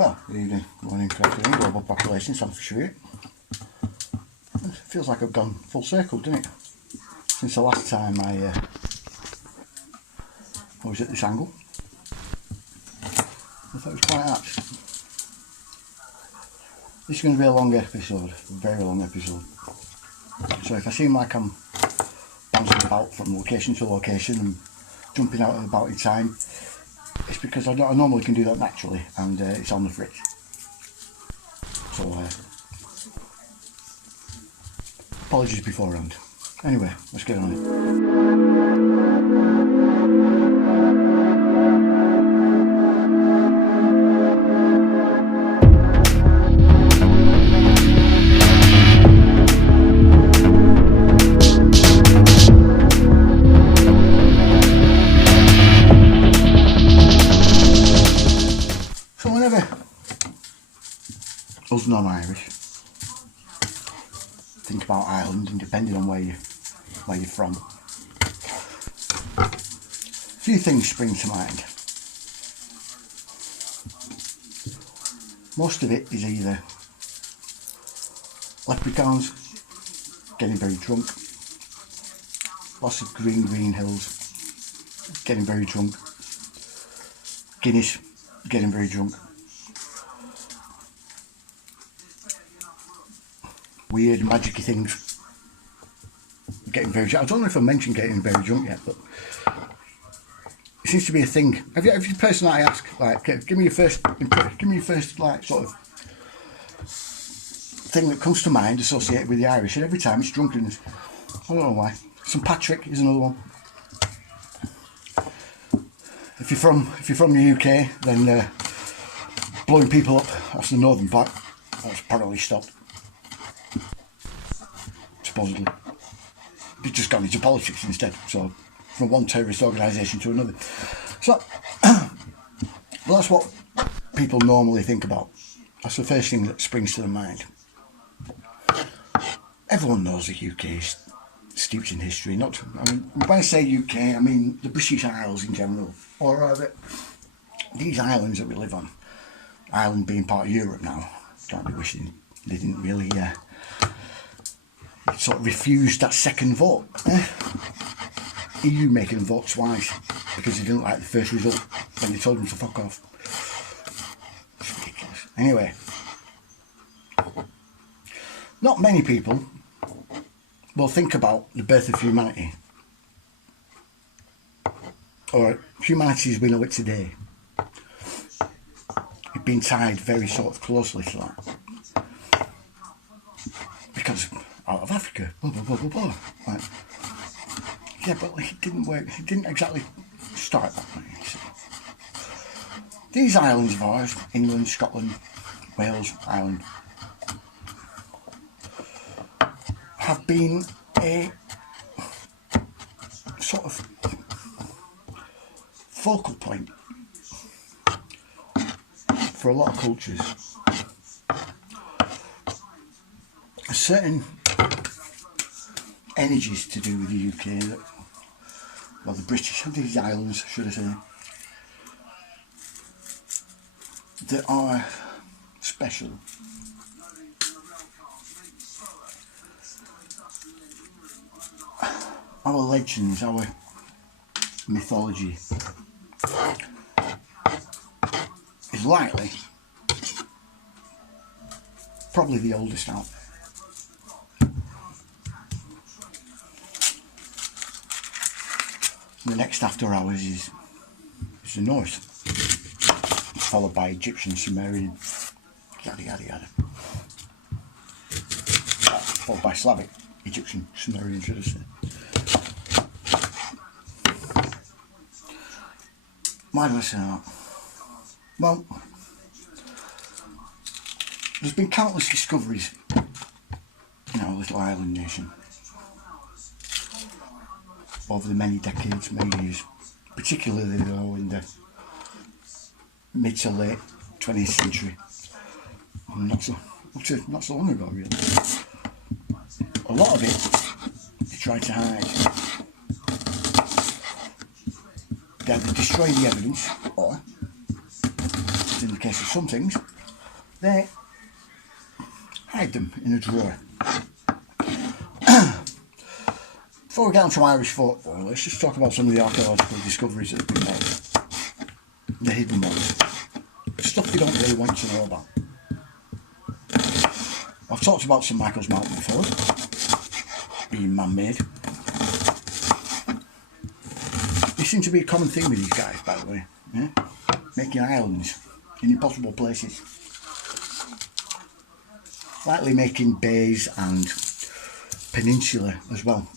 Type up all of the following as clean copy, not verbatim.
Well, good evening, good morning, good afternoon, global population, time for sure. It feels like I've gone full circle, doesn't it? Since the last time I was at this angle. I thought it was quite apt. This is going to be a long episode, a very long episode. So if I seem like I'm bouncing about from location to location and jumping out and about in time, it's because I normally can do that naturally, and it's on the fritz. So apologies beforehand. Anyway, let's get on it. Us non-Irish think about Ireland, and depending on where you're from, a few things spring to mind. Most of it is either leprechauns getting very drunk, lots of green hills getting very drunk, Guinness getting very drunk, weird magicy things getting very drunk. I don't know if I mentioned getting very drunk yet, but it seems to be a thing. Every person I ask, like, give me your first like sort of thing that comes to mind associated with the Irish, and every time it's drunkenness. I don't know why. St. Patrick is another one. If you're from the UK, then blowing people up, that's the northern part. That's apparently stopped. Supposedly. They've just gone into politics instead. So, from one terrorist organisation to another. So, well, that's what people normally think about. That's the first thing that springs to the mind. Everyone knows the UK is steeped in history. When I say UK, I mean the British Isles in general, or rather these islands that we live on. Ireland being part of Europe now. Can't be wishing they didn't really sort of refused that second vote. EU making them vote twice because they didn't like the first result when they told them to fuck off. It's ridiculous. Anyway, not many people will think about the birth of humanity, or humanity as we know it today. It's been tied very sort of closely to that because out of Africa, blah blah blah blah blah. Like, yeah, but like, it didn't work. It didn't exactly start that way. So, these islands of ours, England, Scotland, Wales, Ireland, have been a sort of focal point for a lot of cultures. Certain energies to do with the UK, well, the British, these islands, should I say, that are special. Our legends, our mythology is likely probably the oldest out. The next after ours is the Norse, followed by Egyptian, Sumerian, yada yada yada. Followed by Slavic, Egyptian, Sumerian, should I say. Why do I say that? Well, there's been countless discoveries in our little island nation over the many decades, many years, particularly though in the mid to late 20th century. Not so long ago, really. A lot of it they tried to hide. They either destroy the evidence or as in the case of some things, they hide them in a drawer. Before we get on to Irish folklore, let's just talk about some of the archaeological discoveries that have been made. The hidden ones. Stuff you don't really want to know about. I've talked about St Michael's Mountain before, being man-made. This seems to be a common theme with these guys, by the way. Yeah? Making islands in impossible places. Likely making bays and peninsula as well,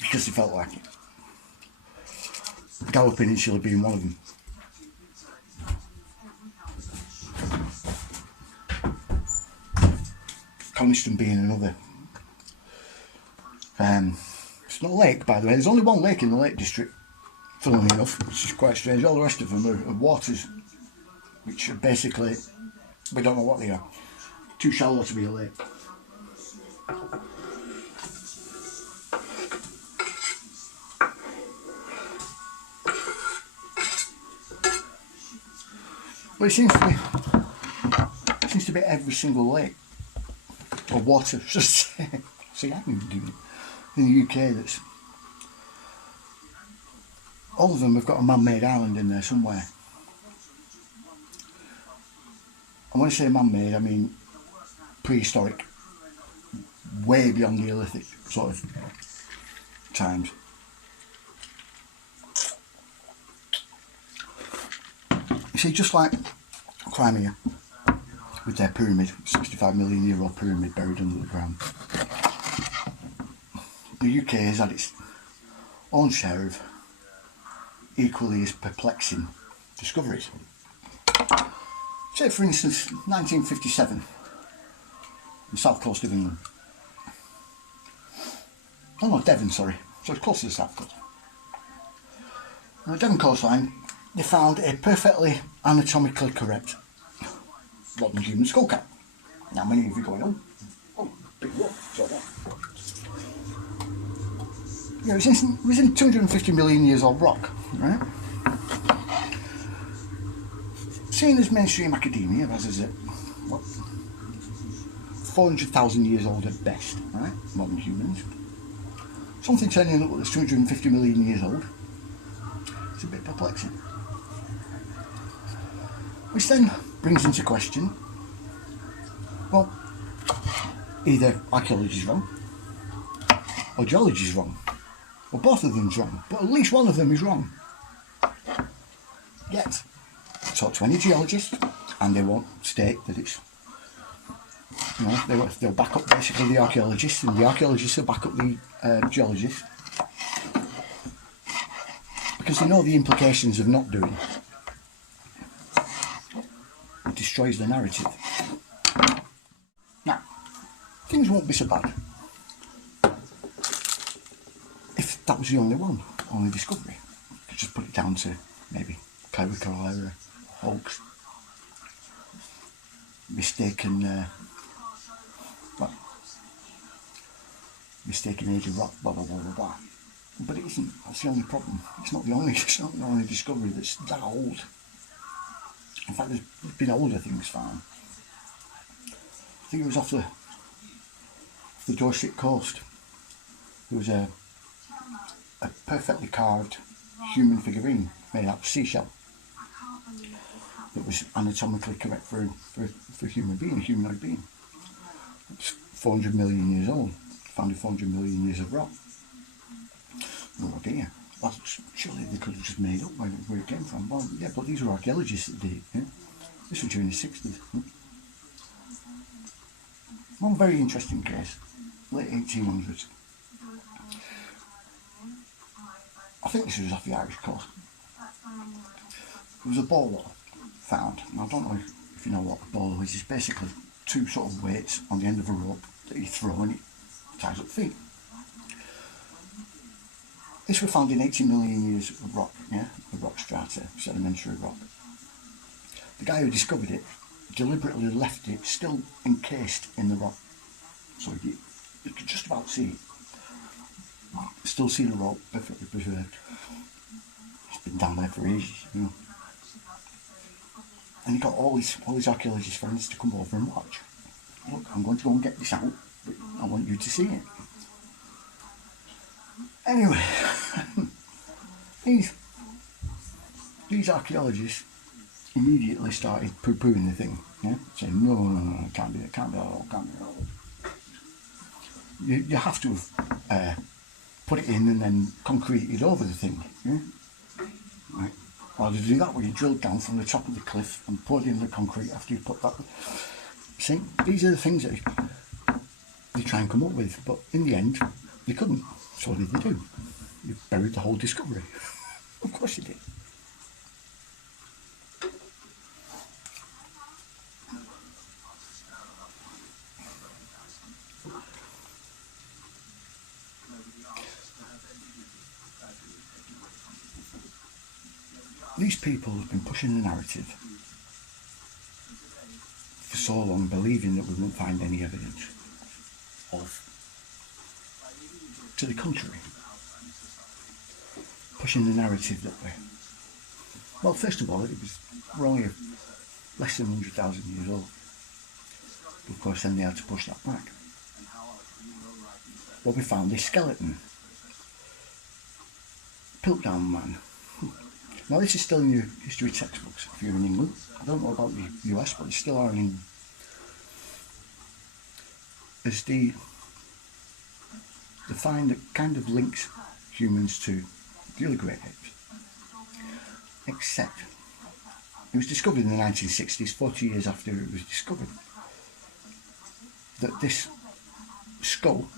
because they felt like it. Gower Peninsula being one of them. Coniston being another. It's not a lake, by the way. There's only one lake in the Lake District, funnily enough, which is quite strange. All the rest of them are waters, which are basically, we don't know what they are. Too shallow to be a lake. But it seems to be every single lake or water. See, I can do it in the UK. That's all of them have got a man-made island in there somewhere. And when I say man-made, I mean prehistoric, way beyond Neolithic sort of times. You see, just like Crimea, with their pyramid, 65 million year old pyramid buried under the ground, the UK has had its own share of equally as perplexing discoveries. Say, for instance, 1957, on the south coast of England. Oh no, Devon, sorry. So it's close to the south coast. On the Devon coastline, they found a perfectly anatomically correct modern human skull cap. Now many of you are going, oh, big what? So what? Yeah, it was in 250 million years old rock, right? Seen as mainstream academia, as is it, what, 400,000 years old at best, right? Modern humans. Something turning up that's 250 million years old. It's a bit perplexing. Which then brings into question, well, either archaeology is wrong, or geology is wrong, or both of them's wrong, but at least one of them is wrong. Yet, talk to any geologist, and they won't state that it's, you know, they'll back up basically the archaeologists, and the archaeologists will back up the geologists, because they know the implications of not doing it. It destroys the narrative. Now, things won't be so bad if that was the only discovery. You could just put it down to maybe clerical error, hoax, mistaken age of rock, blah blah blah blah blah. But it isn't. That's the only problem. It's not the only discovery that's that old. In fact, there's been older things found. I think it was off the Dorset coast. There was a perfectly carved human figurine made out of seashell that was anatomically correct for a human being, a humanoid being. It's 400 million years old. Found in 400 million years of rock. Oh dear. Well, surely they could have just made up where it came from. Well, yeah, but these were archaeologists that did it. Yeah? This was during the 60s. Yeah? One very interesting case, late 1800s. I think this was off the Irish coast. There was a ball found. Now, I don't know if you know what a ball is. It's basically two sort of weights on the end of a rope that you throw and it ties up feet. This was found in 18 million years of rock, yeah, the rock strata, sedimentary rock. The guy who discovered it deliberately left it still encased in the rock, so you could just about see it. Still see the rock, perfectly preserved. It's been down there for ages, you know. And he got all his archaeologist friends to come over and watch. Look, I'm going to go and get this out, but I want you to see it. Anyway, these archaeologists immediately started poo-pooing the thing, yeah? Saying, no, it can't be at all, can't be at all. You have to have put it in and then concreted over the thing, yeah? Right. Or to do that, where you drilled down from the top of the cliff and poured in the concrete after you put that. See, these are the things that they try and come up with, but in the end, they couldn't. So what did they do? They buried the whole discovery. Of course they did. These people have been pushing the narrative for so long, believing that we won't find any evidence of. To the contrary, pushing the narrative that way. Well, first of all, we're only less than 100,000 years old. Of course, then they had to push that back. Well, we found this skeleton. Piltdown Man. Now, this is still in your history textbooks if you're in England. I don't know about the US, but they still are in England. As the find that kind of links humans to the other great apes. Except, it was discovered in the 1960s, 40 years after it was discovered, that this skull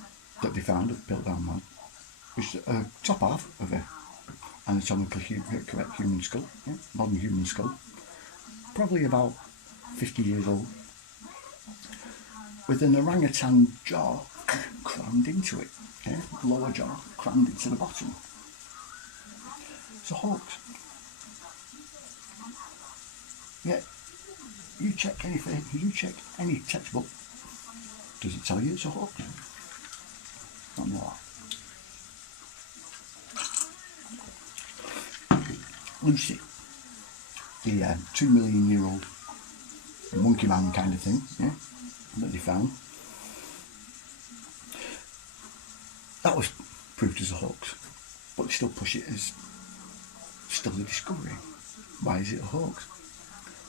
that they found of Piltdown Man was a top half of a anatomically correct human skull, yeah? Modern human skull, probably about 50 years old, with an orangutan jaw crammed into it, yeah? Lower jaw crammed into the bottom. It's a hoax. Yeah, you check any textbook, does it tell you it's a hoax? Not know that. Lucy, the 2 million year old monkey man kind of thing, yeah, that they found, that was proved as a hoax, but they still push it as still a discovery. Why is it a hoax?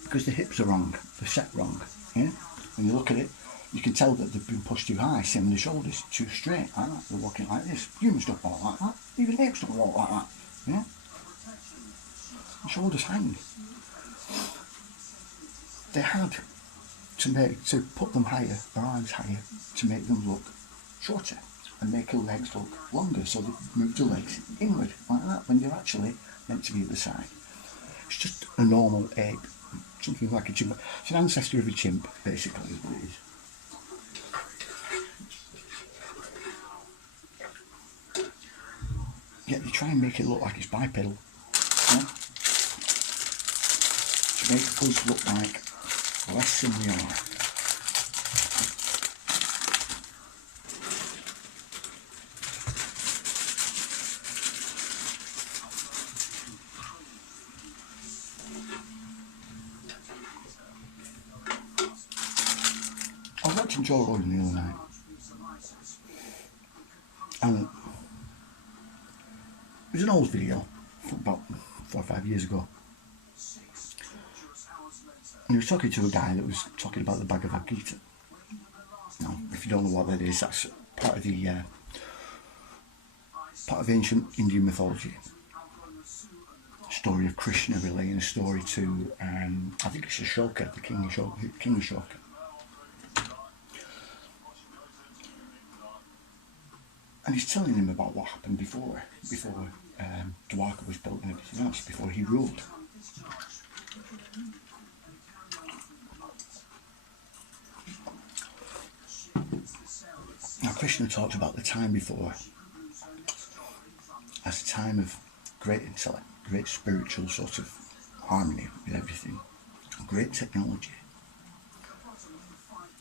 Because the hips are wrong, they're set wrong, yeah. When you look at it, you can tell that they've been pushed too high, same with the shoulders, too straight, like that. They're walking like this. Humans don't walk like that, even apes don't walk like that, yeah. The shoulders hang. They had to put them higher, their arms higher, to make them look shorter and make their legs look longer, so they move the legs inward like that when they're actually meant to be at the side. It's just a normal ape, something like a chimp. It's an ancestor of a chimp, basically, is what it is. Yet they try and make it look like it's bipedal, yeah? To make us look like less than we are. I was watching Joe Rogan the other night, and it was an old video from about 4 or 5 years ago. And he was talking to a guy that was talking about the Bhagavad Gita. Now, if you don't know what that is, that's part of ancient Indian mythology. Story of Krishna relaying a story to, I think it's Ashoka, the King Ashoka. And he's telling him about what happened before Dwarka was built and everything else, before he ruled. Now, Krishna talks about the time before as a time of great intellect, great spiritual sort of harmony with everything, great technology.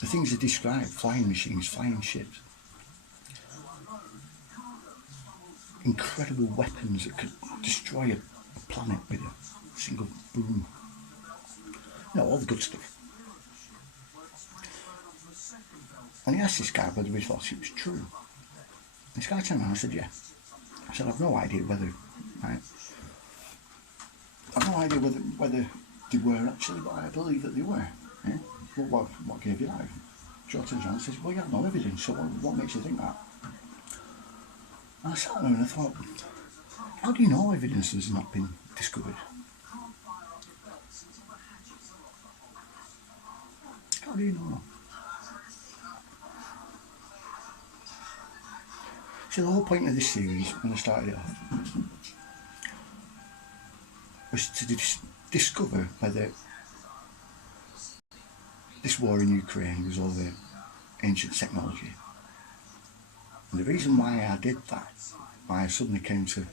The things are described: flying machines, flying ships, incredible weapons that could destroy a planet with a single boom. you know, all the good stuff. And he asked this guy whether he thought it was true. This guy turned around and said, yeah. I said, I've no idea whether, right? I've no idea whether they were actually, but I believe that they were. Yeah? Well, what gave you that? Joe turns around and says, well, you have no evidence, so what makes you think that? And I sat there and I thought, how do you know evidence has not been discovered? How do you know? See, the whole point of this series, when I started it off, was to discover whether this war in Ukraine was over ancient technology. And the reason why I did that, why I suddenly came to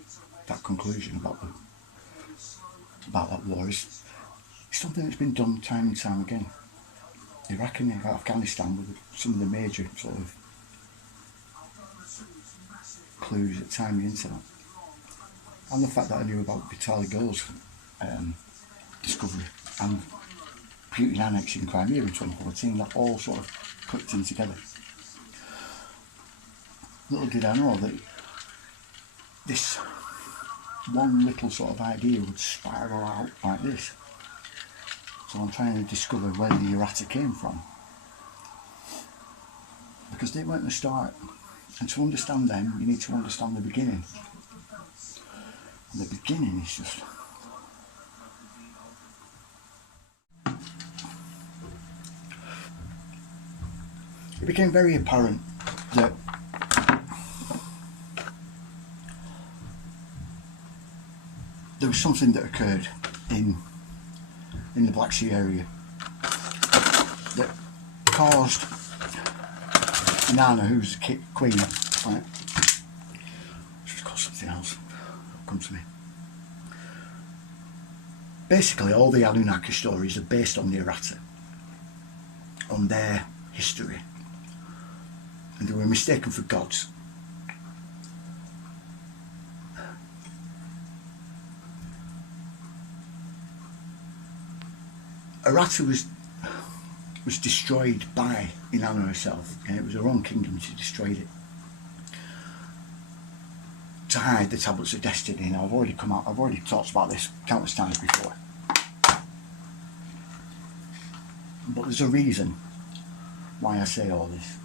that conclusion about that war, is something that's been done time and time again. Iraq and Afghanistan were some of the major sort of clues that tie me into that. And the fact that I knew about Vitaly Gur's discovery and Putin annexing Crimea in 2014, that all sort of clicked in together. Little did I know that this one little sort of idea would spiral out like this. So I'm trying to discover where the Aratta came from, because they weren't the start, and to understand them you need to understand the beginning. And the beginning is just it became very apparent that there was something that occurred in the Black Sea area that caused Nana, who's the queen, right? Just call something else. It'll come to me. Basically, all the Anunnaki stories are based on the Aratta, on their history, and they were mistaken for gods. Aratta was destroyed by Inanna herself, and it was her own kingdom. She destroyed it to hide the tablets of destiny. And I've already talked about this countless times before, but there's a reason why I say all this.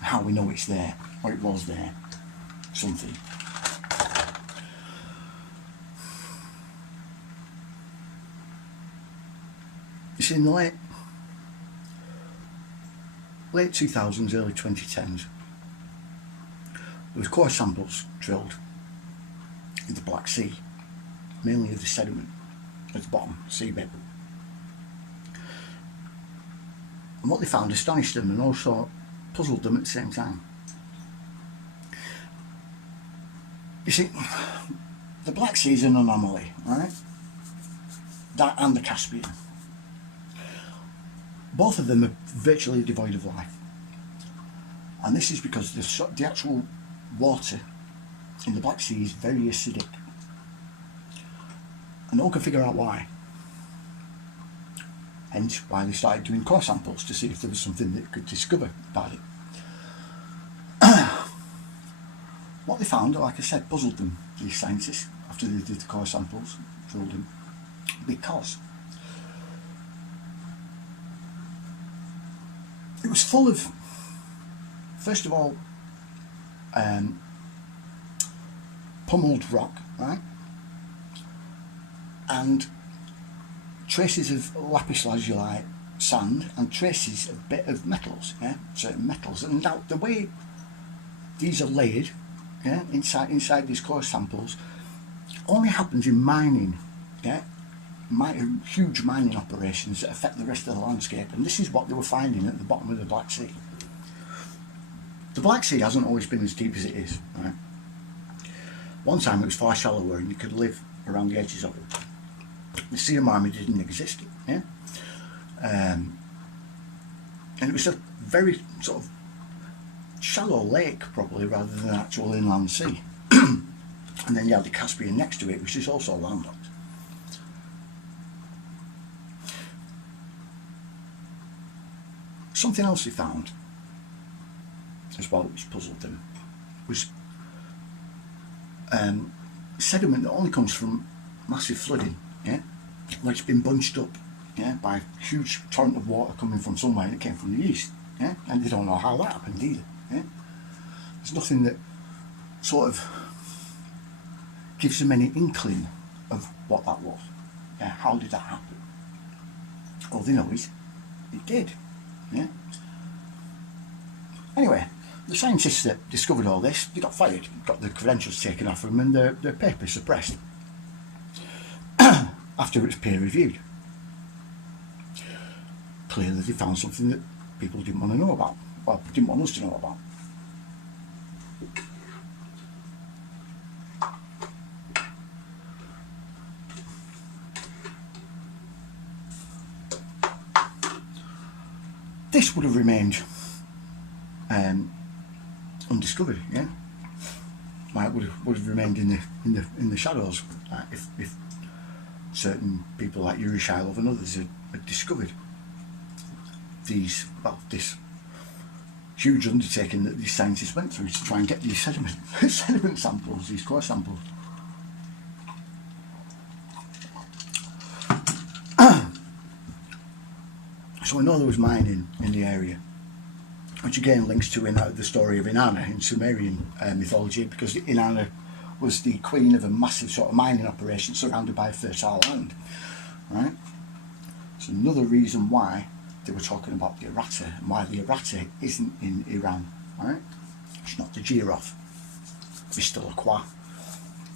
How we know it's there, or it was there, something. You see, in the late 2000s, early 2010s, there was core samples drilled in the Black Sea, mainly of the sediment at the bottom, seabed. And what they found astonished them and also puzzled them at the same time. You see, the Black Sea is an anomaly, right? That and the Caspian. Both of them are virtually devoid of life. And this is because the actual water in the Black Sea is very acidic. And no one can figure out why. Hence why they started doing core samples to see if there was something that could discover about it. What they found, like I said, puzzled them, these scientists, after they did the core samples, drilled them, because it was full of, first of all, pummeled rock, right, and traces of lapis lazuli sand and traces of bit of metals, yeah, certain metals. And now the way these are laid, yeah, inside these core samples, only happens in mining, yeah, huge mining operations that affect the rest of the landscape. And this is what they were finding at the bottom of the Black Sea. The Black Sea hasn't always been as deep as it is, right? One time it was far shallower and you could live around the edges of it. The Sea of Marmara didn't exist, yeah? And it was a very sort of shallow lake probably rather than an actual inland sea. And then you have the Caspian next to it, which is also landlocked. Something else he found as well, which puzzled him, was sediment that only comes from massive flooding, yeah, like it's been bunched up, yeah, by a huge torrent of water coming from somewhere, and it came from the east, yeah, and they don't know how that happened either, yeah. There's nothing that sort of gives them any inkling of what that was, yeah, how did that happen? All they know is it did, yeah. Anyway, the scientists that discovered all this, they got fired, got their credentials taken off them, and their paper suppressed after it was peer reviewed. Clearly they found something that people didn't want to know about, well, didn't want us to know about. This would have remained undiscovered, yeah. Like would have remained in the shadows, if certain people like Yuri Shilov and others had discovered these, well, this huge undertaking that these scientists went through to try and get these sediment samples, these core samples. So I know there was mining in the area, which again links to the story of Inanna in Sumerian mythology, because Inanna was the queen of a massive sort of mining operation surrounded by fertile land, right? It's another reason why they were talking about the Aratta, and why the Aratta isn't in Iran, right? It's not the giraffe, it's still a qua,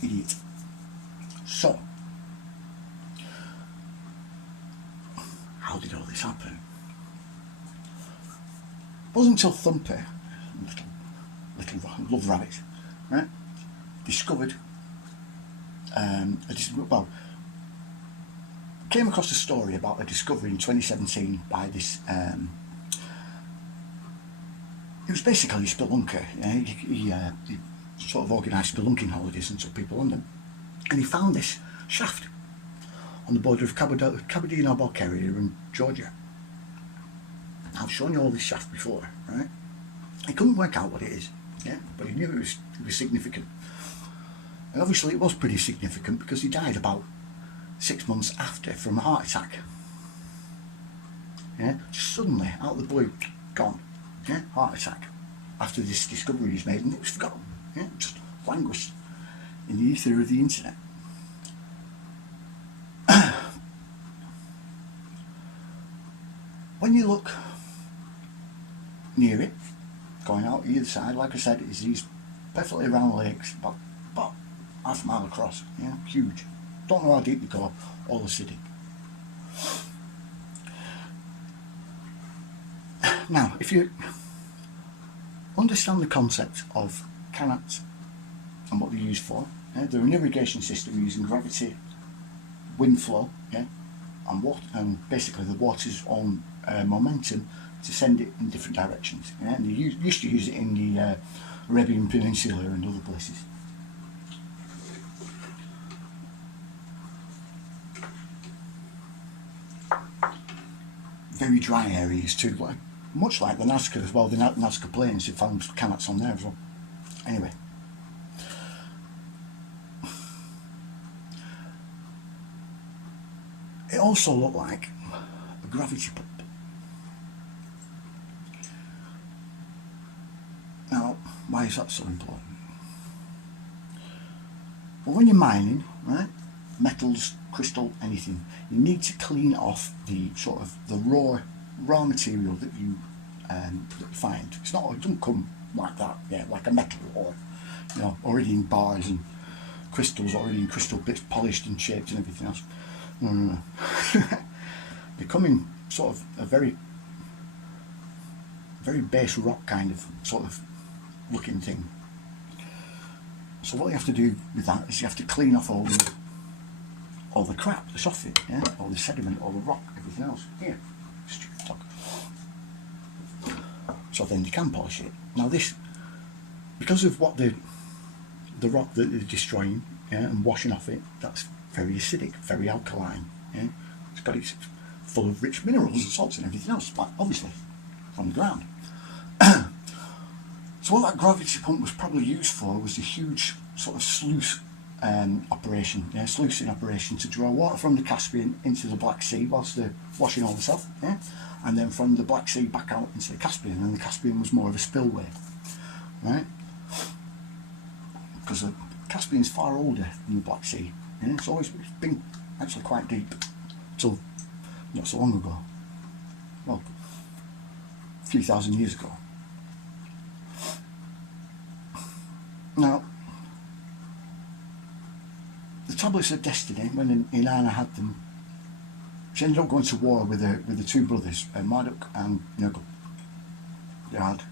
idiot. So, how did all this happen? It wasn't until Thumper, little love rabbit, right, discovered, came across a story about a discovery in 2017 by this, it was basically a spelunker, yeah? He sort of organised spelunking holidays and took people on them, and he found this shaft on the border of Kabardino-Balkaria and Georgia. I've shown you all this shaft before, right? He couldn't work out what it is, yeah, but he knew it was significant. And obviously it was pretty significant because he died about 6 months after from a heart attack. Yeah, just suddenly, out of the blue, gone. Yeah, heart attack. After this discovery he's made, and it was forgotten. Yeah, just languished in the ether of the internet. When you look near it, going out either side, like I said, is these perfectly round lakes, about half a mile across, yeah, huge. Don't know how deep they go, all acidic. Now, if you understand the concept of canats and what they're used for, yeah, they're an irrigation system using gravity, wind flow, yeah, and water, and basically the water's own momentum to send it in different directions. Yeah? And they used to use it in the Arabian Peninsula and other places. Very dry areas too, like, much like the Nazca as well, the Nazca Plains, you found canats on there as well. Anyway. It also looked like a gravity pump. Now, why is that so important? Well, when you're mining, right, metals, crystal, anything, you need to clean off the sort of the raw material that you find. It doesn't come like that, yeah, like a metal, or you know, already in bars and crystals, already in crystal bits, polished and shaped and everything else. No. They come in sort of a very base rock kind of sort of looking thing. So what you have to do with that is you have to clean off all the crap that's off it, yeah, all the sediment, all the rock, everything else. Here, stupid dog. so then they can polish it. Now this, because of what the rock that they're destroying, yeah, and washing off it, that's very acidic, very alkaline, yeah. It's full of rich minerals and salts and everything else, like obviously from the ground. So what that gravity pump was probably used for was a huge sort of sluice operation, yeah, sluicing operation to draw water from the Caspian into the Black Sea whilst they're washing all this off, yeah, and then from the Black Sea back out into the Caspian, and the Caspian was more of a spillway, right? Because the Caspian's far older than the Black Sea, yeah? It's been actually quite deep till not so long ago, well, a few thousand years ago. Now, the tablets of destiny, when Inanna had them, she ended up going to war with the two brothers, Marduk and Nergal. They had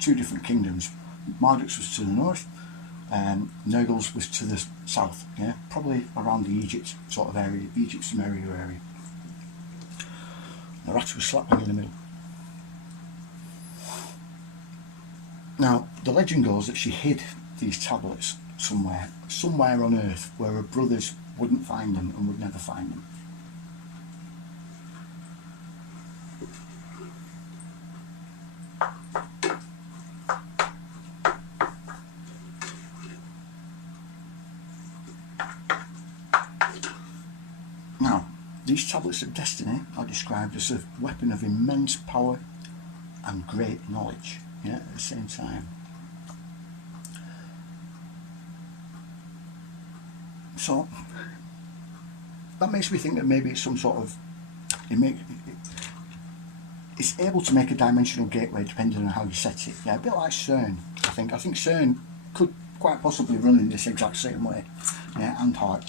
two different kingdoms. Marduk's was to the north, and Nergal's was to the south, yeah, probably around the Egypt sort of area, the Egypt Sumeria area. Aratta was slap bang in the middle. Now, the legend goes that she hid these tablets somewhere on Earth where her brothers wouldn't find them and would never find them. Now, these tablets of destiny are described as a weapon of immense power and great knowledge, yeah, at the same time. So that makes me think that maybe it's some sort of, it's able to make a dimensional gateway depending on how you set it. Yeah, a bit like CERN. I think CERN could quite possibly run in this exact same way. Yeah, and hard.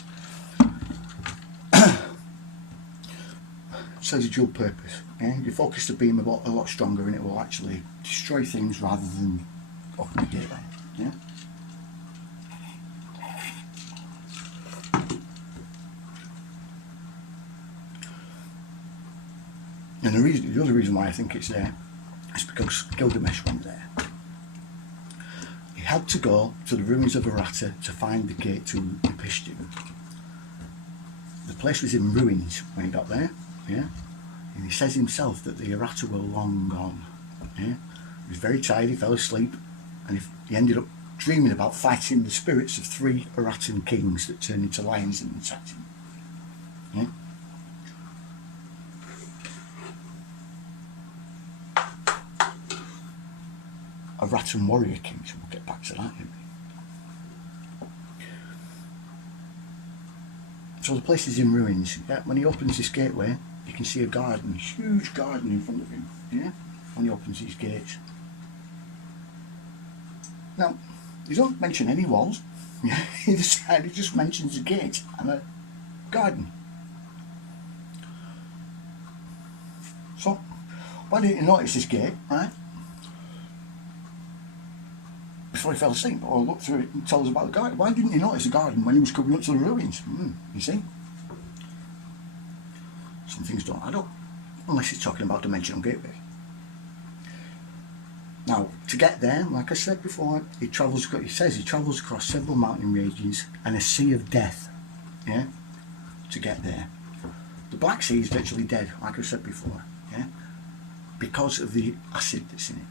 So it's a dual purpose. Yeah, you focus the beam a lot stronger, and it will actually destroy things rather than open the gateway. Yeah. And the other reason why I think it's there is because Gilgamesh went there. He had to go to the ruins of Aratta to find the gate to Upishtim. The place was in ruins when he got there, yeah. And he says himself that the Aratta were long gone, yeah. He was very tired, he fell asleep, and he ended up dreaming about fighting the spirits of 3 Arattan kings that turned into lions and attacked him, yeah. Arattan warrior kings, and we'll get back to that in a minute. So the place is in ruins. Yeah, when he opens this gateway, you can see a garden, a huge garden in front of him, yeah, when he opens these gates. Now, he doesn't mention any walls, yeah, either side, he just mentions a gate and a garden. So, why didn't you notice this gate, right? Before he fell asleep, or look through it and tell us about the garden. Why didn't he notice the garden when he was coming up to the ruins? You see? Some things don't add up, unless he's talking about dimensional gateway. Now, to get there, like I said before, he says he travels across several mountain ranges and a sea of death, yeah, to get there. The Black Sea is virtually dead, like I said before, yeah, because of the acid that's in it.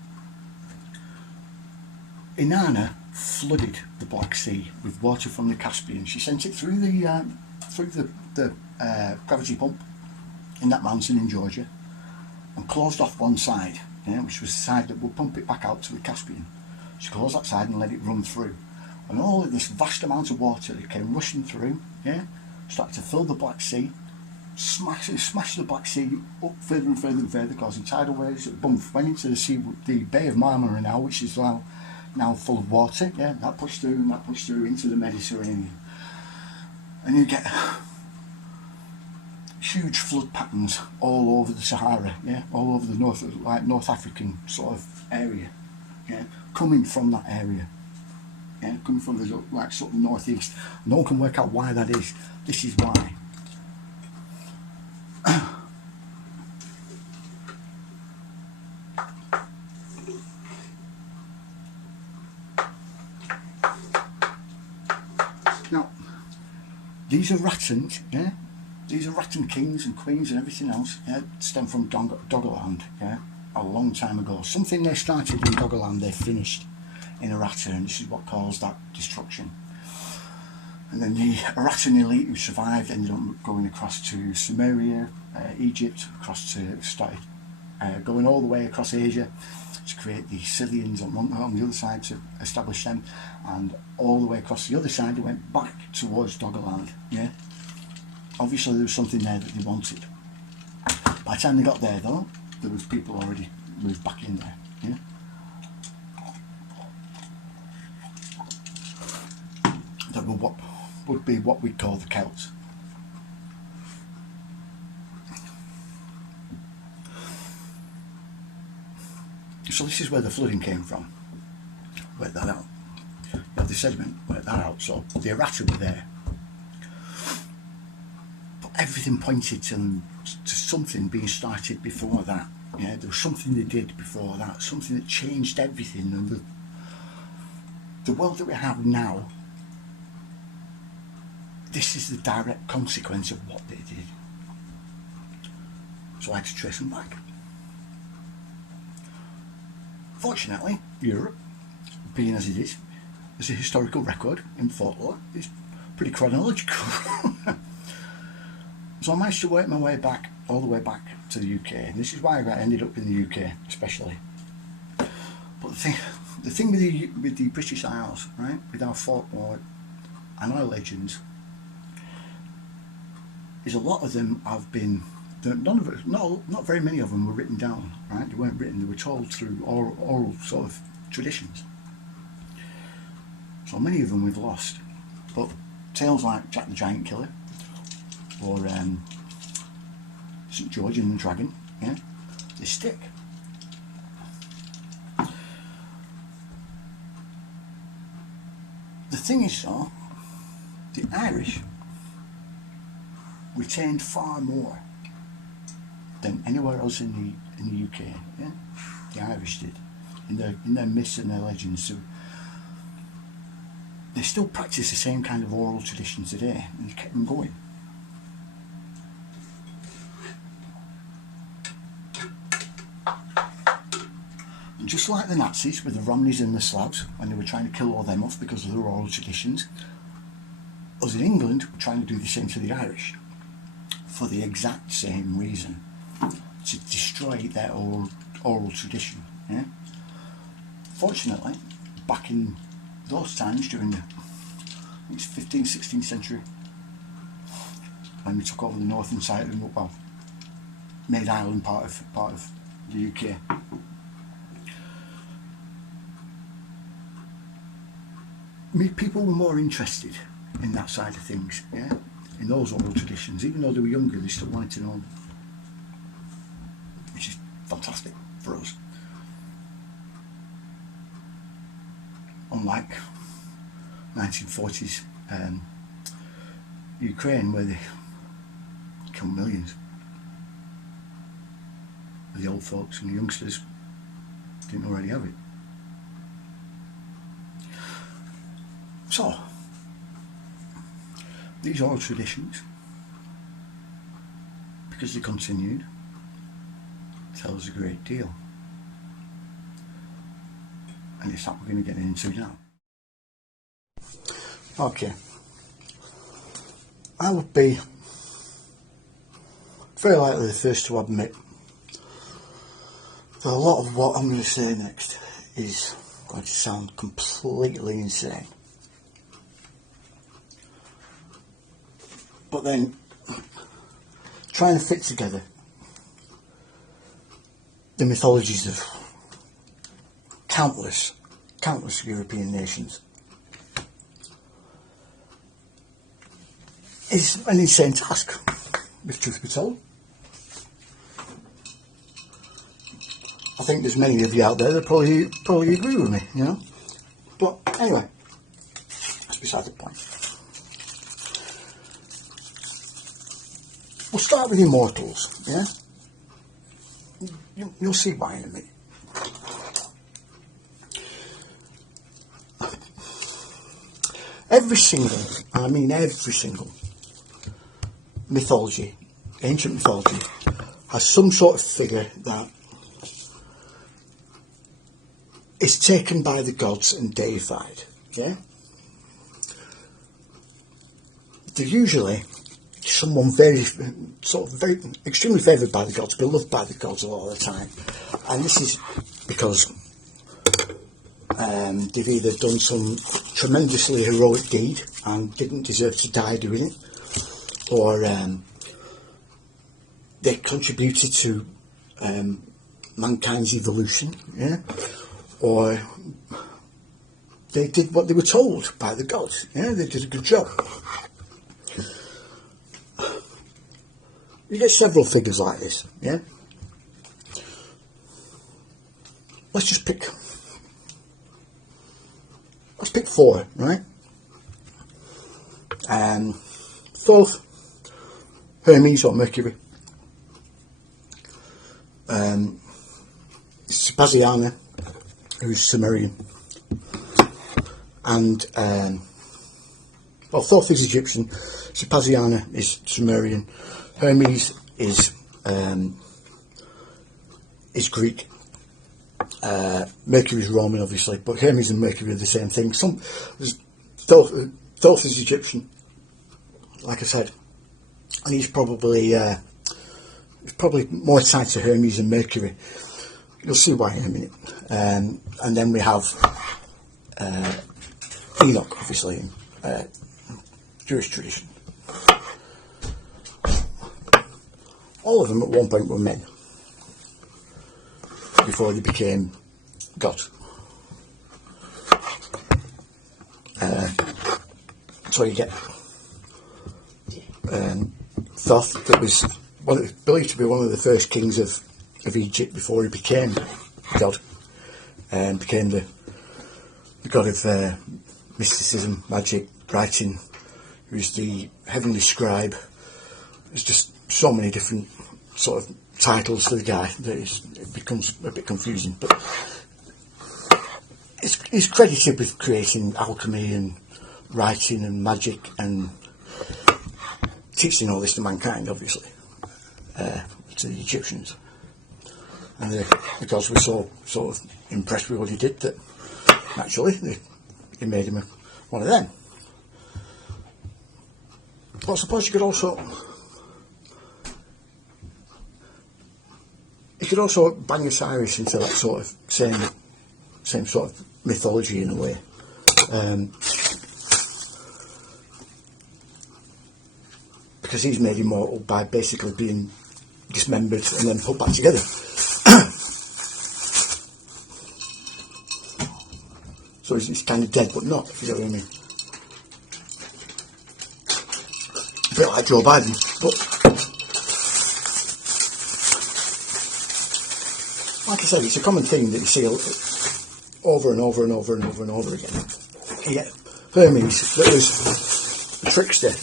Inanna flooded the Black Sea with water from the Caspian. She sent it through the gravity pump in that mountain in Georgia and closed off one side, yeah, which was the side that would pump it back out to the Caspian. She closed that side and let it run through. And all of this vast amount of water that came rushing through, yeah, started to fill the Black Sea, smash the Black Sea up further and further and further, causing tidal waves that went into the sea, the Bay of Marmara now, which is now full of water, yeah, that pushed through and that pushed through into the Mediterranean. And you get huge flood patterns all over the Sahara, yeah, all over the North African sort of area, yeah, coming from that area, yeah, coming from the sort of northeast. No one can work out why that is. This is why. these Arattans, yeah, these Arattan kings and queens and everything else, yeah, stem from Doggarland, yeah, a long time ago. Something they started in Doggarland, they finished in Aratta, and this is what caused that destruction. And then the Arattan elite who survived ended up going across to Sumeria, Egypt, started going all the way across Asia to create the Scythians on the other side, to establish them, and all the way across the other side they went back towards Doggarland. Yeah, obviously there was something there that they wanted. By the time they got there though, there was people already moved back in there. Yeah, that were what would be what we call the Celts. So this is where the flooding came from. Work that out. You have the sediment, work that out. So the Aratta were there. But everything pointed to something being started before that. Yeah, there was something they did before that, something that changed everything. And the world that we have now, this is the direct consequence of what they did. So I had to trace them back. Fortunately, Europe, being as it is, as a historical record in folklore, is pretty chronological. So I managed to work my way back, all the way back to the UK, and this is why I ended up in the UK, especially. But the thing with the British Isles, right, with our folklore and our legends, is a lot of them have been, not very many of them were written down, right? They weren't written, they were told through oral sort of traditions. So many of them we've lost. But tales like Jack the Giant Killer, or St. George and the Dragon, yeah, they stick. The thing is though, the Irish retained far more than anywhere else in the UK. Yeah, the Irish did in their myths and their legends. So they still practice the same kind of oral tradition today, and they kept them going. And just like the Nazis with the Romneys and the Slavs, when they were trying to kill all them off because of their oral traditions, us in England were trying to do the same to the Irish, for the exact same reason, to destroy their oral tradition. Yeah? Fortunately, back in those times, during the 15th, 16th century, when we took over the northern side and, well, made Ireland part of the UK, people were more interested in that side of things. Yeah, in those oral traditions. Even though they were younger, they still wanted to know them, which is fantastic for us. Unlike 1940s Ukraine, where they killed millions, the old folks and the youngsters didn't already have it. So these oral traditions, because they continued, tell us a great deal. And it's that we're going to get into now. Okay. I would be very likely the first to admit that a lot of what I'm going to say next is going to sound completely insane. But then, trying to fit together the mythologies of countless European nations is an insane task, if truth be told. I think there's many of you out there that probably agree with me, you know. But anyway, that's beside the point. We'll start with immortals, yeah? You'll see why in a minute. Every single, and I mean every single, mythology, ancient mythology, has some sort of figure that is taken by the gods and deified. Yeah, they're usually someone very extremely favoured by the gods, beloved by the gods a lot of the time, and this is because they've either done some tremendously heroic deed and didn't deserve to die doing it, or they contributed to mankind's evolution, yeah, or they did what they were told by the gods, yeah, they did a good job. You get several figures like this, yeah. Let's pick 4, right? Thoth, Hermes or Mercury, Spasiana, who's Sumerian, and Thoth is Egyptian, Spasiana is Sumerian, Hermes is Greek, Mercury is Roman, obviously, but Hermes and Mercury are the same thing. Thoth is Egyptian, like I said, and he's probably more tied to Hermes than Mercury. You'll see why in a minute. And then we have Enoch, obviously, in Jewish tradition. All of them at one point were men before they became gods. So you get Thoth, that was believed to be one of the first kings of Egypt before he became god, and became the god of mysticism, magic, writing. He was the heavenly scribe. There's just so many different sort of titles for the guy that it becomes a bit confusing, but he's credited with creating alchemy and writing and magic and teaching all this to mankind, obviously, to the Egyptians. And the gods were so sort of impressed with what he did that naturally they made him one of them. But I suppose you could also bang Osiris into that sort of same sort of mythology in a way. Because he's made immortal by basically being dismembered and then put back together. So he's kind of dead but not, if you know what I mean. A bit like Joe Biden, but like I said, it's a common thing that you see over and over and over and over and over again. You get Hermes, that was a trickster.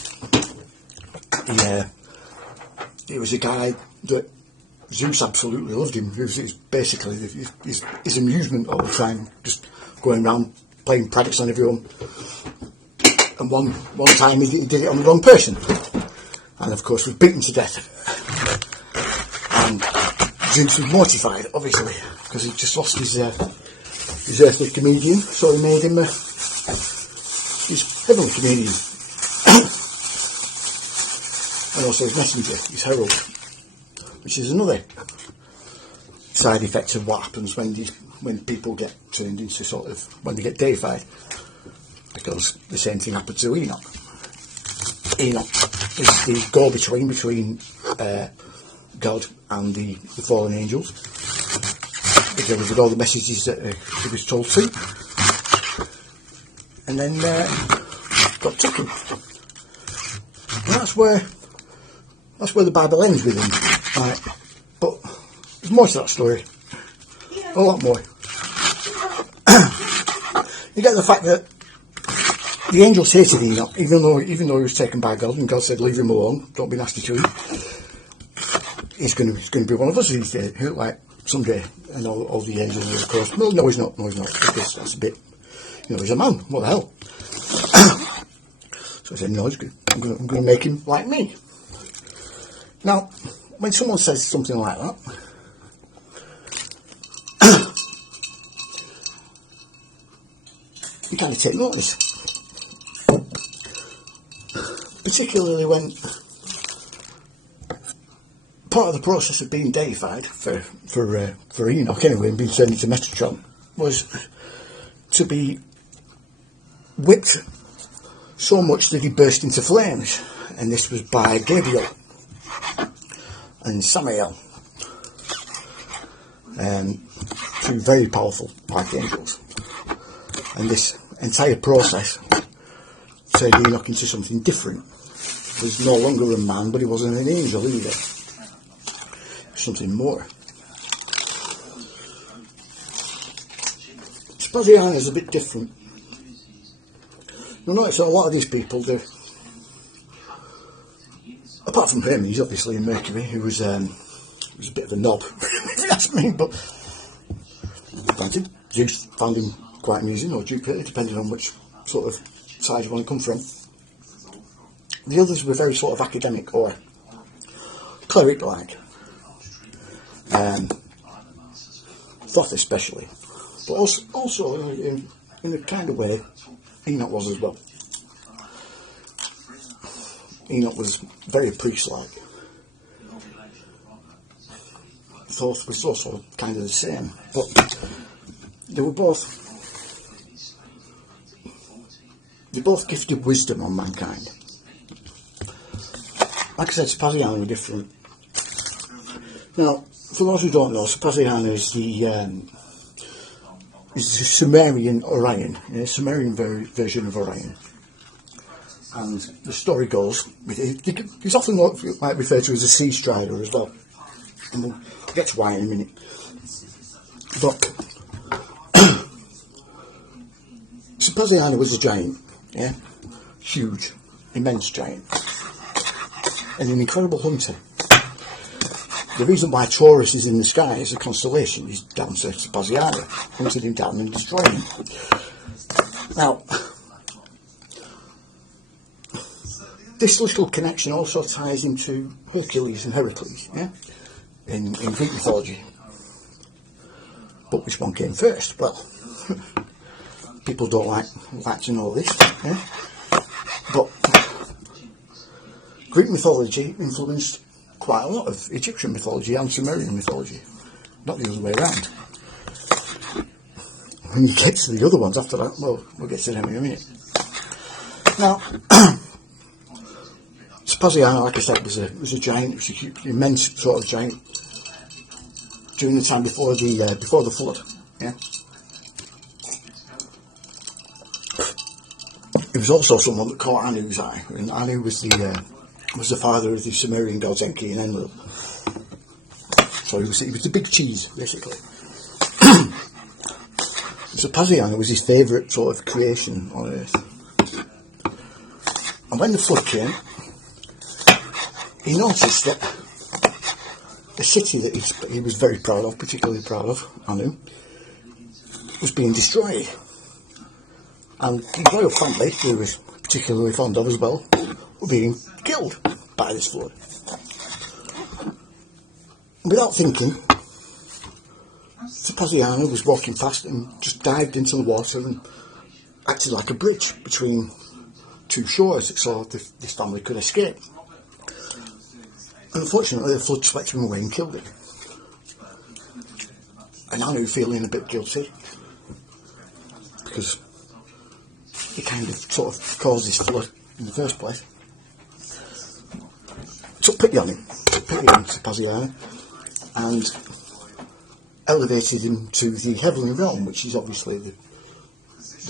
He was a guy that Zeus absolutely loved him. It was basically his amusement all the time, just going around playing pranks on everyone. And one time he did it on the wrong person, and of course was beaten to death. And Zeus was mortified, obviously, because he just lost his earthly comedian, so he made him his heavenly comedian. And also his messenger, his herald, which is another side effect of what happens when people get turned into sort of, when they get deified, because the same thing happened to Enoch. Enoch is the go-between between God and the fallen angels. He delivered all the messages that he was told to, and then got taken. And that's where the Bible ends with him. Right. But there's more to that story. A lot more. You get the fact that the angels hated Enoch, even though he was taken by God, and God said, "Leave him alone. Don't be nasty to him. He's going to be one of us these days, like someday." And all the angels, of course, "No, he's not. No, he's not. Because that's a bit, he's a man. What the hell?" So I said, "No, I'm going to make him like me." Now, when someone says something like that, you kind of take notice, particularly when part of the process of being deified for Enoch anyway, and being turned into Metatron, was to be whipped so much that he burst into flames, and this was by Gabriel and Samael, two very powerful archangels. And this entire process turned Enoch into something different. He was no longer a man, but he wasn't an angel either. Something more. Spaziana is a bit different. You'll notice that a lot of these people, apart from Hermes, obviously, and Mercury, who was a bit of a knob, if you ask me, but granted, Zeus found him quite amusing, or Jupiter, depending on which sort of side you want to come from. The others were very sort of academic or cleric-like. Thoth especially, but also in a kind of way Enoch was as well. Enoch was very priest-like. Thoth was also kind of the same, but they both gifted wisdom on mankind. Like I said, Spaziana were different. Now, for those who don't know, Spaziana is the Sumerian Orion, Sumerian version of Orion. And the story goes, he's often referred to as a sea strider as well. And we'll get to why in a minute. But Spaziana was a giant, huge, immense giant, and an incredible hunter. The reason why Taurus is in the sky as a constellation is down to Spaziana, hunted him down and destroyed him. Now, this little connection also ties into Hercules and Heracles, in Greek mythology. But which one came first? Well, people don't like to know this, but Greek mythology influenced quite a lot of Egyptian mythology and Sumerian mythology, not the other way around. When you get to the other ones after that, well, we'll get to them in a minute. Now, Spaziana, like I said, was a giant. It was a huge, immense sort of giant during the time before the flood. It was also someone that caught Anu's eye, and Anu was the father of the Sumerian gods Enki and Enlil. So he was the big cheese, basically. So Spaziana was his favourite sort of creation on Earth. And when the flood came, he noticed that the city that he was very proud of, particularly proud of, Anu, was being destroyed. And the royal family, who he was particularly fond of as well, were being killed by this flood. Without thinking, Spaziana was walking past and just dived into the water and acted like a bridge between two shores so this family could escape. And unfortunately, the flood swept him away and killed him. And Anu, feeling a bit guilty, because he kind of sort of caused this flood in the first place, took pity on Spaziana, and elevated him to the heavenly realm, which is obviously the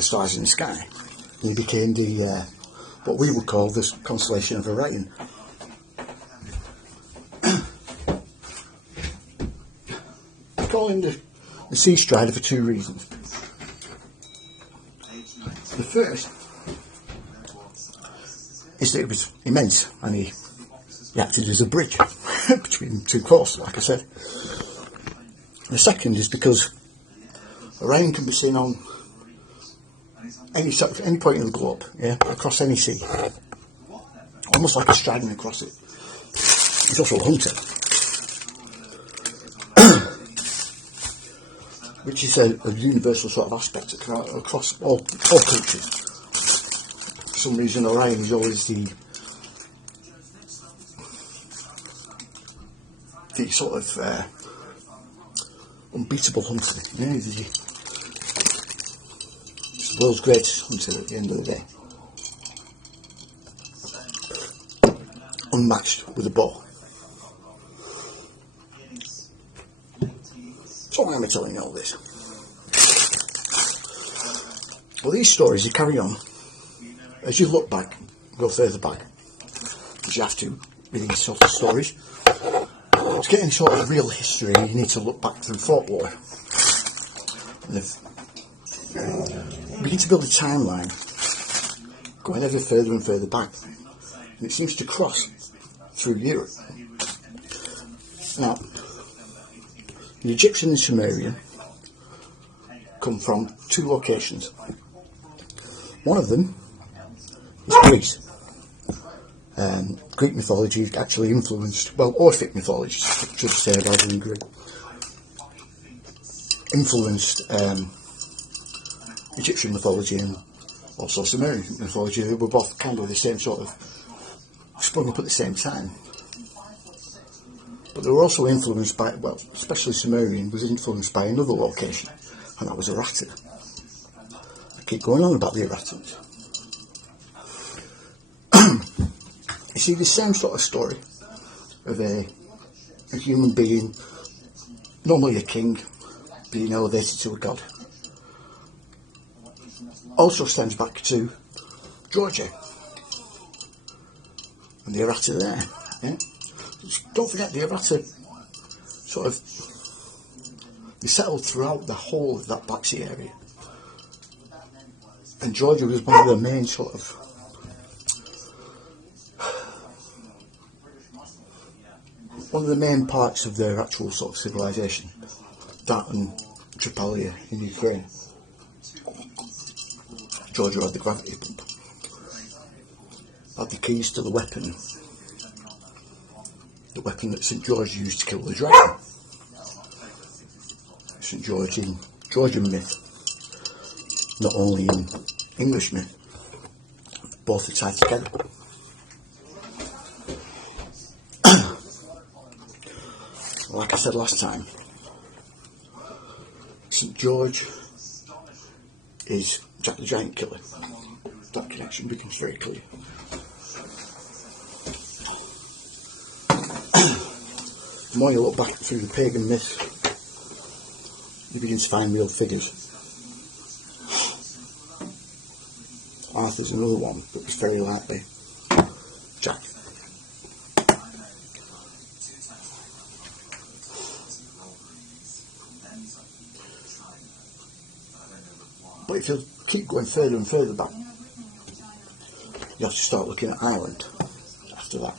stars in the sky. And he became what we would call the constellation of Orion. I call him the Sea Strider for two reasons. The first is that it was immense, and he acted as a bridge between two coasts, like I said. The second is because Orion can be seen on any point in the globe, across any sea, almost like a striding across it. He's also a hunter, which is a universal sort of aspect across all cultures. For some reason, Orion is always the sort of unbeatable hunter. You know, he's the world's greatest hunter at the end of the day. Unmatched with a bow. So why am I telling you all this? Well, these stories, you carry on. As you look back, go further back, as you have to with these sort of stories. To get any sort of real history, you need to look back through folklore. And begin to build a timeline, going ever further and further back. And it seems to cross through Europe. Now, the Egyptian and Sumerian come from two locations. One of them is Greece. Greek mythology actually influenced, well, Orphic mythology, I should say, rather than Greek, influenced Egyptian mythology and also Sumerian mythology. They were both kind of the same sort of, sprung up at the same time. But they were also influenced by, well, especially Sumerian was influenced by another location, and that was Aratta. I keep going on about the Arattans. You see the same sort of story of a human being, normally a king, being elevated to a god. Also stems back to Georgia and the Aratta there. Yeah? Don't forget the Aratta sort of, they settled throughout the whole of that Black Sea area. And Georgia was one of the main sort of parts of their actual sort of civilization. That and Tripolia in Ukraine. Georgia had the gravity pump. Had the keys to the weapon. The weapon that St. George used to kill the dragon. St. George in Georgian myth, not only in English myth, both are tied together. Like I said last time, St. George is Jack the Giant Killer. That connection becomes very clear. The more you look back through the pagan myths, you begin to find real figures. Arthur's another one that was very likely Jack. But if you keep going further and further back, you have to start looking at Ireland after that.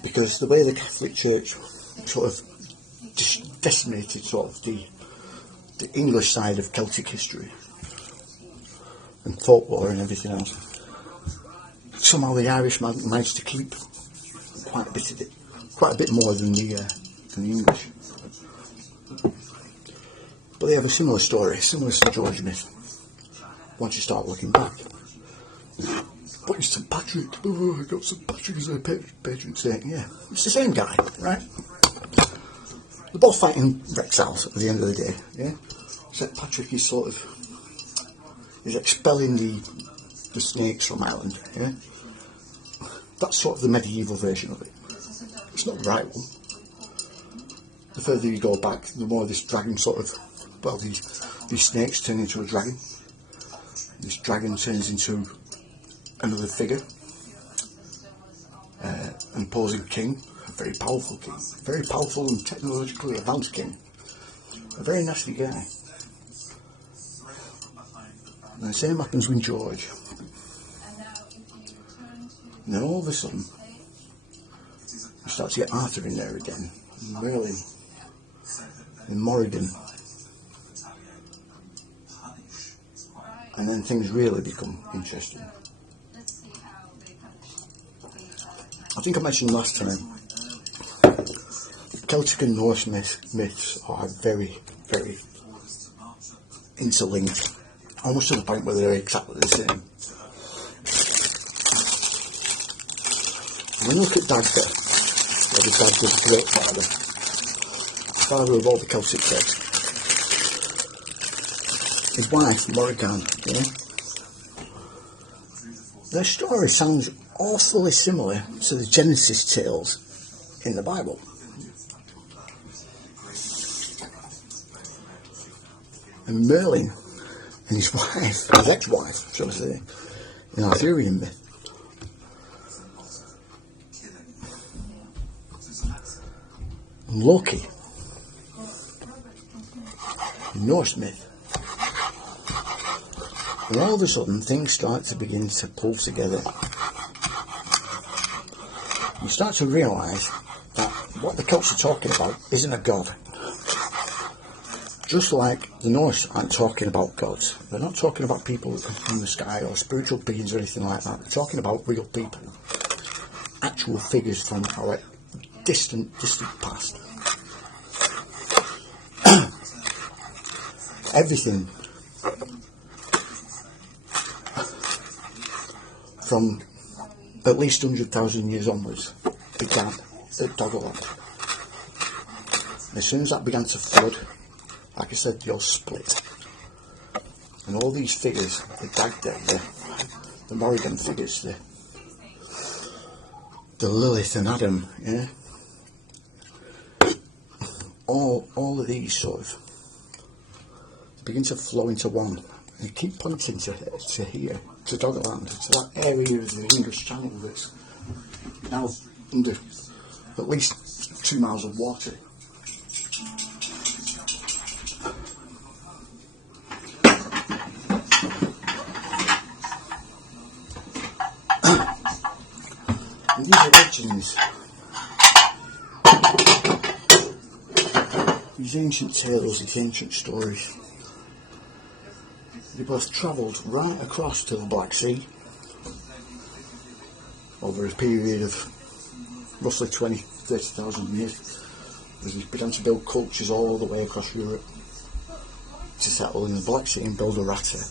Because the way the Catholic Church sort of decimated sort of the English side of Celtic history and folklore and everything else, somehow the Irish managed to keep quite a bit of it, quite a bit more than the English. But they have a similar story, similar to George myth, once you start looking back. But it's St. Patrick, oh, I got St. Patrick as a patron saint, yeah. It's the same guy, right? They're both fighting reptiles at the end of the day, yeah? St. Patrick is sort of, is expelling the snakes from Ireland, yeah? That's sort of the medieval version of it. It's not the right one. The further you go back, the more this dragon sort of, well, these snakes turn into a dragon. This dragon turns into another figure, an imposing king, a very powerful and technologically advanced king, a very nasty guy. And the same happens with George. And then all of a sudden, you start to get Arthur in there again, and Merlin, and Moradin. And then things really become interesting. I think I mentioned last time, Celtic and Norse myths are very, very interlinked, almost to the point where they're exactly the same. When you look at Dagda, the Dagda the Great Father of all the Celtic gods, his wife, Morrigan, their story sounds awfully similar to the Genesis tales in the Bible. And Merlin and his wife, his ex-wife, shall I say, in Arthurian myth, and Loki in Norse myth. And all of a sudden things start to begin to pull together. You start to realise that what the Celts are talking about isn't a god. Just like the Norse aren't talking about gods. They're not talking about people in the sky or spiritual beings or anything like that. They're talking about real people. Actual figures from our distant past. Everything from at least 100,000 years onwards began at Doggarland. As soon as that began to flood, like I said, they all split. And all these figures, the Dagda, the Morrigan figures, the Lilith and Adam, all of these sort of begin to flow into one. And keep pointing to here, to Doggarland, to that area of the English Channel that's now under at least 2 miles of water. And these are legends, these ancient tales, these ancient stories. They both travelled right across to the Black Sea over a period of roughly 30,000 years, as they began to build cultures all the way across Europe to settle in the Black Sea and build Aratta,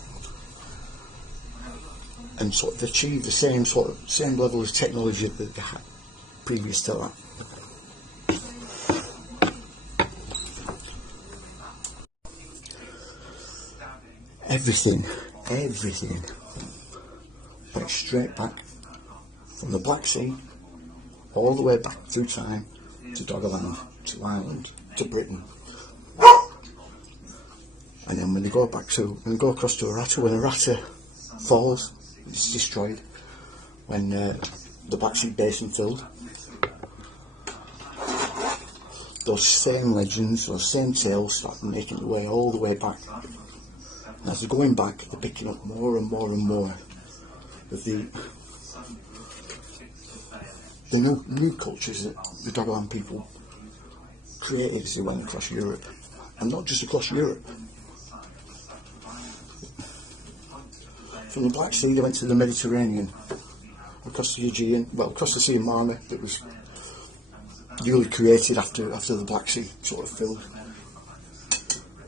and sort of achieve the same level of technology that they had previous to that. Everything went straight back from the Black Sea all the way back through time to Doggarland, to Ireland, to Britain. And then when they go across to Aratta, when Aratta falls, it's destroyed, when the Black Sea basin filled, those same legends, those same tales start making their way all the way back. And as they're going back, they're picking up more and more and more of the new cultures that the Doggarland people created as they went across Europe. And not just across Europe. From the Black Sea they went to the Mediterranean, across the Aegean, across the Sea of Marmara that was newly created after the Black Sea sort of filled.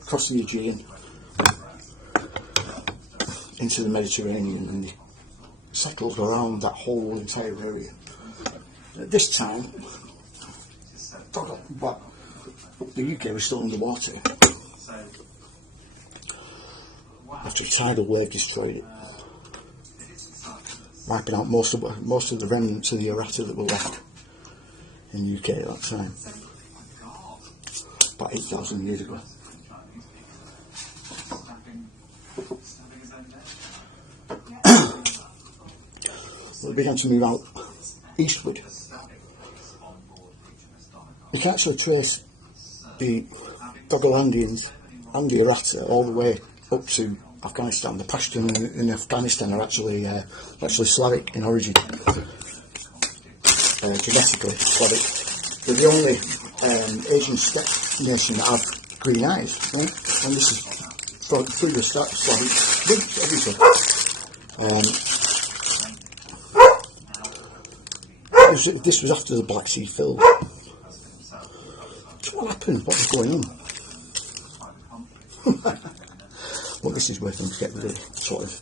Across the Aegean into the Mediterranean, and they settled around that whole entire area. At this time, the UK was still underwater after a tidal wave destroyed it, wiping out most of the remnants of the Aratta that were left in the UK at that time, about 8,000 years ago. It began to move out eastward. You can actually trace the Doggerlandians and the Aratta all the way up to Afghanistan. The Pashtun in Afghanistan are actually Slavic in origin, genetically Slavic. They're the only Asian steppe nation that have green eyes, right? And this is through the Slavic roots, obviously. if this was after the Black Sea filled, what happened? What was going on? Well, this is where things get really sort of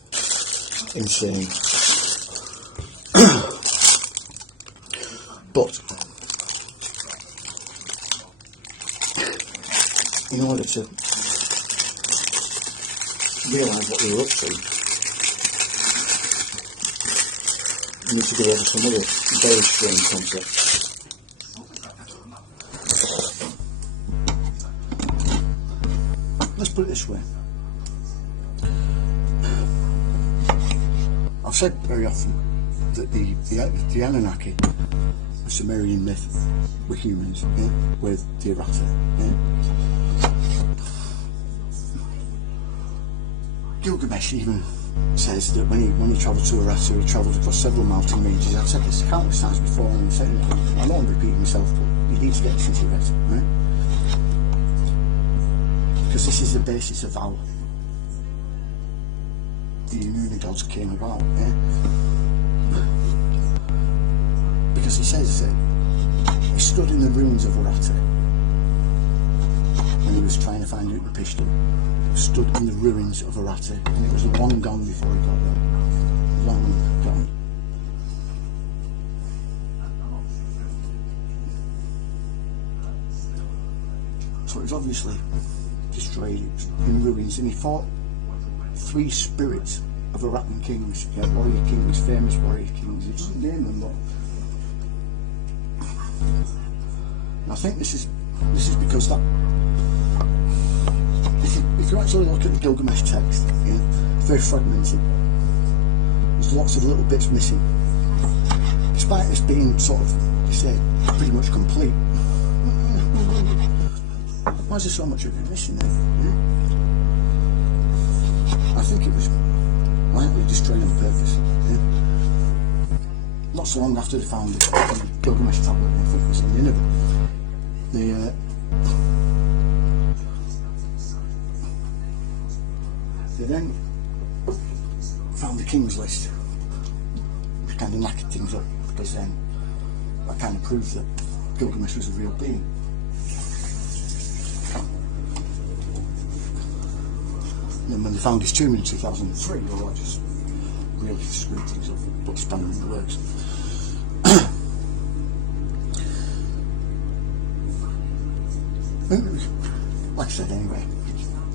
insane. But in order to realise what we were up to, we need to go over some other very strange concepts. Let's put it this way. I've said very often that the Anunnaki, a Sumerian myth, were humans, yeah, with the Aratta. Yeah. Gilgamesh even says that when he travelled to Aratta, he travelled across several mountain ranges. I've said this countless times before, and I'm saying it, I don't want to repeat myself, but you need to get this into your head, right? Because this is the basis of how the Inuna gods came about, yeah? Because he says that he stood in the ruins of Aratta when he was trying to find Utnapishtim. Stood in the ruins of Aratta, and it was long gone before he got there. Long gone. So it was obviously destroyed, it was in ruins, and he fought 3 spirits of Arattan kings, yeah, warrior kings, famous warrior kings. He doesn't name them, but and I think this is because that. If you actually look at the Gilgamesh text, yeah, it's very fragmented. There's lots of little bits missing. Despite this being sort of, you say, pretty much complete. Why is there so much of it missing there? Yeah? I think it was likely destroyed on purpose. Yeah? Not so long after they found the Gilgamesh tablet, I think it was in Nineveh. They then found the King's List, which kind of knackered things up, because then that kind of proved that Gilgamesh was a real being. And then when they found his tomb in 2003, well, that just really screwed things up, put a spanner in the works. Like I said, anyway,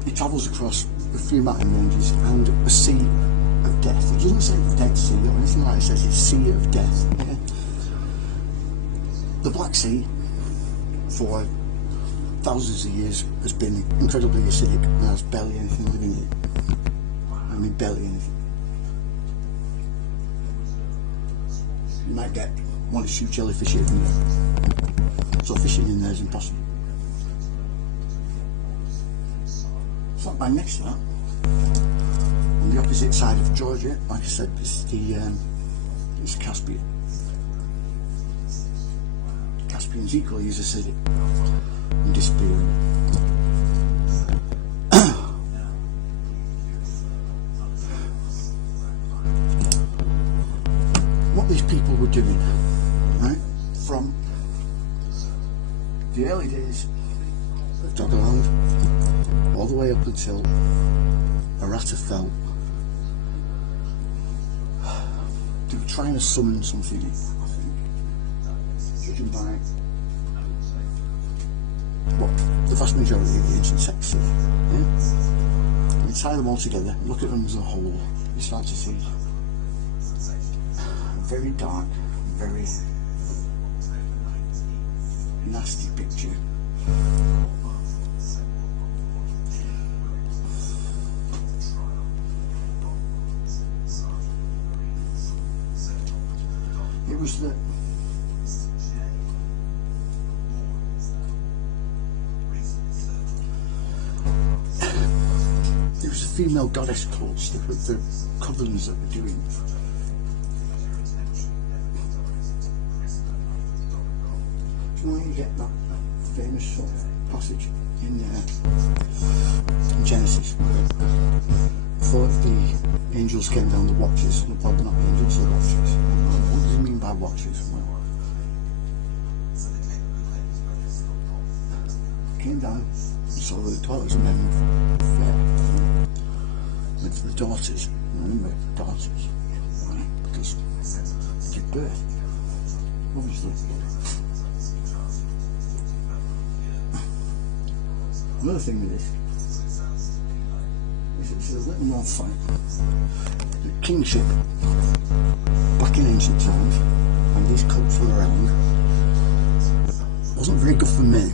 he travels across a few mountain ranges and a sea of death. It doesn't say Dead Sea or anything like that, it says it's Sea of Death. Yeah? The Black Sea, for thousands of years, has been incredibly acidic and has barely anything living in it. I mean, barely anything. You might get 1 or 2 jellyfish here and there. So fishing in there is impossible. Not by next to that, on the opposite side of Georgia, like I said, it's Caspian. Caspian's equally as acidic and disappearing. What these people were doing, right, from the early days of Doggarland all the way up until Aratta fell, they were trying to summon something, I think, judging by what the vast majority of the ancient texts say. Yeah? You tie them all together, look at them as a whole, you start to see a very dark, very nasty picture. It was that it was the female goddess cults, the covens that were doing. Do you know when you get that famous sort of passage in Genesis, before the angels came down, the watchers, well, not the angels, the watchers. What does he mean by watchers? Well, came down and saw that the daughters and men fair with the daughters, remember daughters, right? Because they give birth, obviously. Another thing with this is it's a little more fight. The kingship back in ancient times, when these cults were around, wasn't very good for men.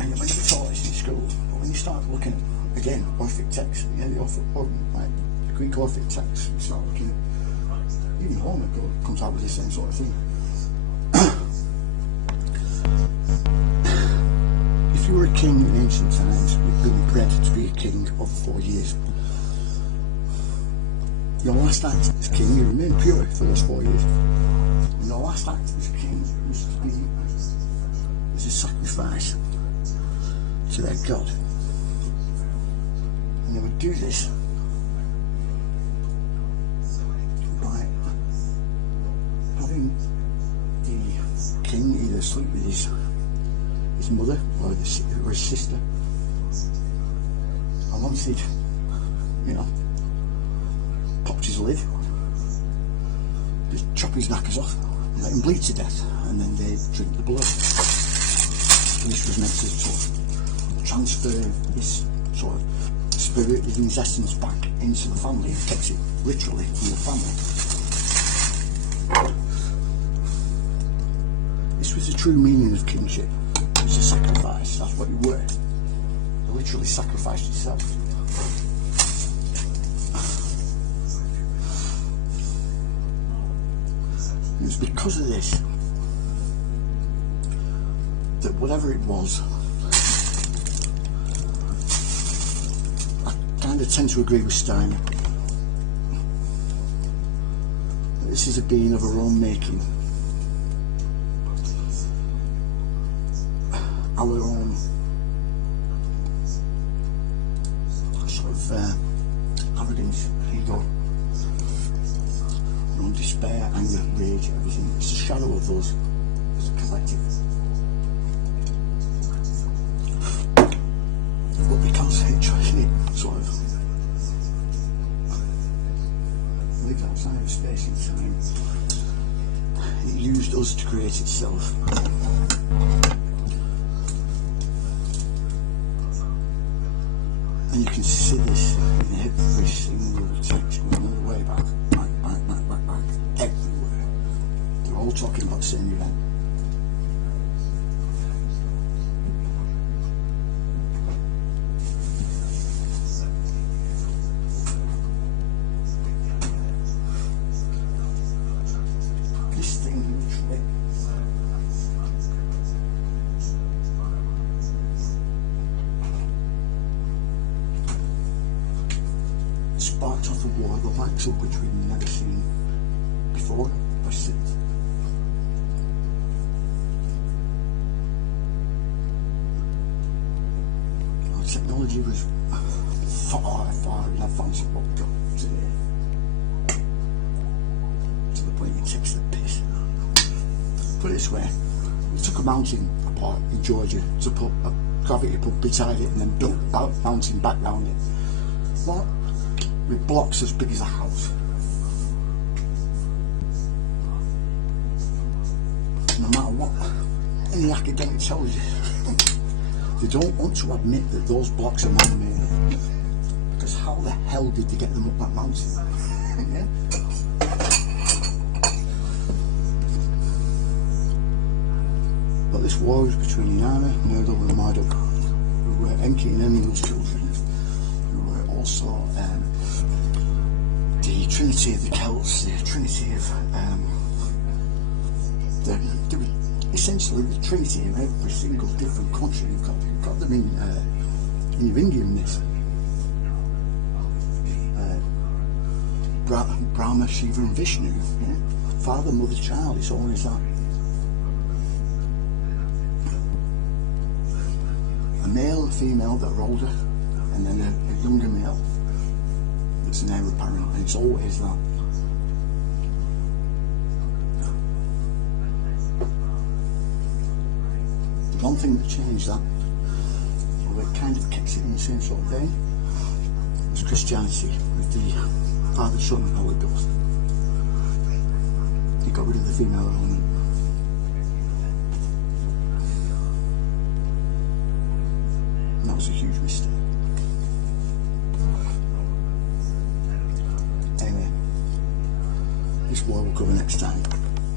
And when you taught this in school, but when you start looking at, again, Orphic texts, the Greek Orphic texts, you start looking at, even Homer comes out with the same sort of thing. If you were a king in ancient times, you'd been bred to be a king of 4 years. Your last act as king, you remain pure for those 4 years. And your last act as king was to be as a sacrifice to their god. And they would do this by having the king either sleep with his mother or his sister, and once he'd, popped his lid, just chop his knackers off and let him bleed to death, and then they'd drink the blood. And this was meant to sort of transfer his sort of spirit and his essence back into the family and takes it literally from the family. This was the true meaning of kingship. It was a sacrifice, that's what you were. You literally sacrificed yourself. It was because of this that whatever it was, I kind of tend to agree with Steiner. This is a being of our own making. Our own sort of arrogance, ego, our own despair, anger, rage, everything. It's a shadow of us as a collective. But because it sort of lives outside of space and time, it used us to create itself. And you can see this in every single text going all the way back, everywhere. They're all talking about the same event. This thing literally sparked off a war the likes of which we've never seen before or since. Our technology was far in advance of what we've got today. To the point it takes the piss. Put it this way, we took a mountain apart in Georgia to put a gravity pump beside it and then built a mountain back round it. What? With blocks as big as a house. No matter what any academic tells you, they don't want to admit that those blocks are man-made. Because how the hell did they get them up that mountain? Yeah? But this war was between Inanna, Myrtle and Marduk, who were Enki and Enlil's children, who were also the trinity of the Celts, the trinity of essentially the trinity of every single different country. You've got them in your Indianness. Brahma, Shiva and Vishnu, yeah? Father, mother, child, it's always that. A male and female that are older, and then a younger male that's an heir apparent, and it's always that. thing that changed that, although it kind of kept it in the same sort of vein, was Christianity with the Father, Son and Holy Ghost. It got rid of the female element. And that was a huge mistake. Anyway, this war will cover next time.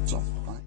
So, bye.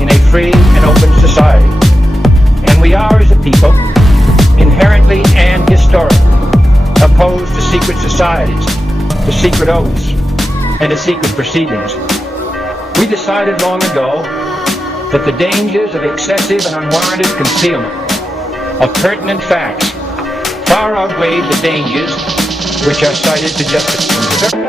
In a free and open society. And we are, as a people, inherently and historically opposed to secret societies, to secret oaths, and to secret proceedings. We decided long ago that the dangers of excessive and unwarranted concealment of pertinent facts far outweighed the dangers which are cited to justify.